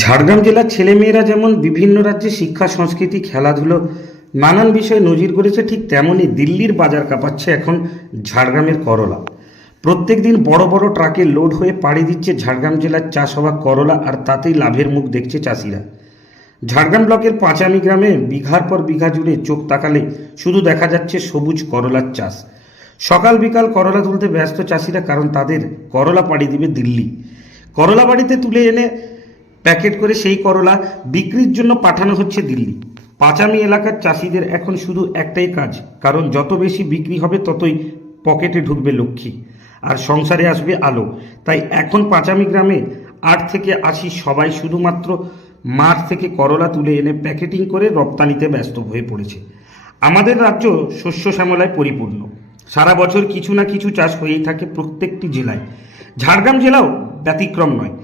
ঝাড়গ্রাম জেলার ছেলেমেয়েরা যেমন বিভিন্ন রাজ্যে শিক্ষা, সংস্কৃতি, খেলাধুলো নানান বিষয়ে নজির করেছে, ঠিক তেমনই দিল্লির বাজার কাঁপাচ্ছে এখন ঝাড়গ্রামের করলা। প্রত্যেক দিন বড় বড় ট্রাকে লোড হয়ে পাড়ি দিচ্ছে ঝাড়গ্রাম জেলার চাষ হওয়া করলা, আর তাতেই লাভের মুখ দেখছে চাষিরা। ঝাড়গ্রাম ব্লকের পাঁচামি গ্রামে বিঘার পর বিঘা জুড়ে চোখ তাকালে শুধু দেখা যাচ্ছে সবুজ করলার চাষ। সকাল বিকাল করলা তুলতে ব্যস্ত চাষিরা, কারণ তাদের করলা পাড়ি দিবে দিল্লি। করলা বাড়িতে তুলে এনে প্যাকেট করে সেই করলা বিক্রির জন্য পাঠানো হচ্ছে দিল্লি। পাঁচামি এলাকার চাষিদের এখন শুধু একটাই কাজ, কারণ যত বেশি বিক্রি হবে ততই পকেটে ঢুকবে লক্ষ্মী, আর সংসারে আসবে আলো। তাই এখন পাঁচামি গ্রামে 8 থেকে 80 সবাই শুধুমাত্র মাঠ থেকে করলা তুলে এনে প্যাকেটিং করে রপ্তানিতে ব্যস্ত হয়ে পড়েছে। আমাদের রাজ্য শস্য শ্যামলায় পরিপূর্ণ, সারা বছর কিছু না কিছু চাষ হয়েই থাকে প্রত্যেকটি জেলায়। ঝাড়গ্রাম জেলাও ব্যতিক্রম নয়।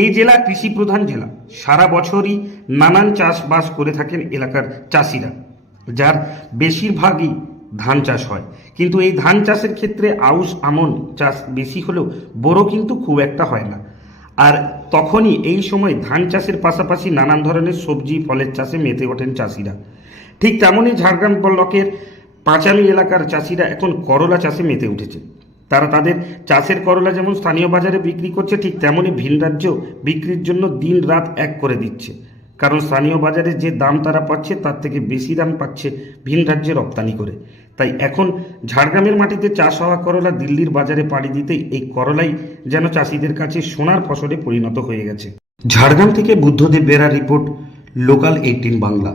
এই জেলা কৃষি প্রধান জেলা, সারা বছরই নানান চাষবাস করে থাকেন এলাকার চাষিরা, যার বেশিরভাগই ধান চাষ হয়। কিন্তু এই ধান চাষের ক্ষেত্রে আউশ আমন চাষ বেশি হলেও বোরো কিন্তু খুব একটা হয় না। আর তখনই এই সময় ধান চাষের পাশাপাশি নানান ধরনের সবজি ফলের চাষে মেতে ওঠেন চাষিরা। ঠিক তেমনই ঝাড়গ্রাম ব্লকের পাঁচামি এলাকার চাষিরা এখন করলা চাষে মেতে উঠেছে। তারা তাদের চাষের করলা যেমন স্থানীয় বাজারে বিক্রি করছে, ঠিক তেমনই ভিন রাজ্যেও বিক্রির জন্য দিন রাত এক করে দিচ্ছে। কারণ স্থানীয় বাজারে যে দাম তারা পাচ্ছে তার থেকে বেশি দাম পাচ্ছে ভিন রাজ্যে রপ্তানি করে। তাই এখন ঝাড়গ্রামের মাটিতে চাষ হওয়া করলা দিল্লির বাজারে পাড়ি দিতেই এই করলাই যেন চাষিদের কাছে সোনার ফসলে পরিণত হয়ে গেছে। ঝাড়গ্রাম থেকে বুদ্ধদেব বেরার রিপোর্ট, লোকাল 18 বাংলা।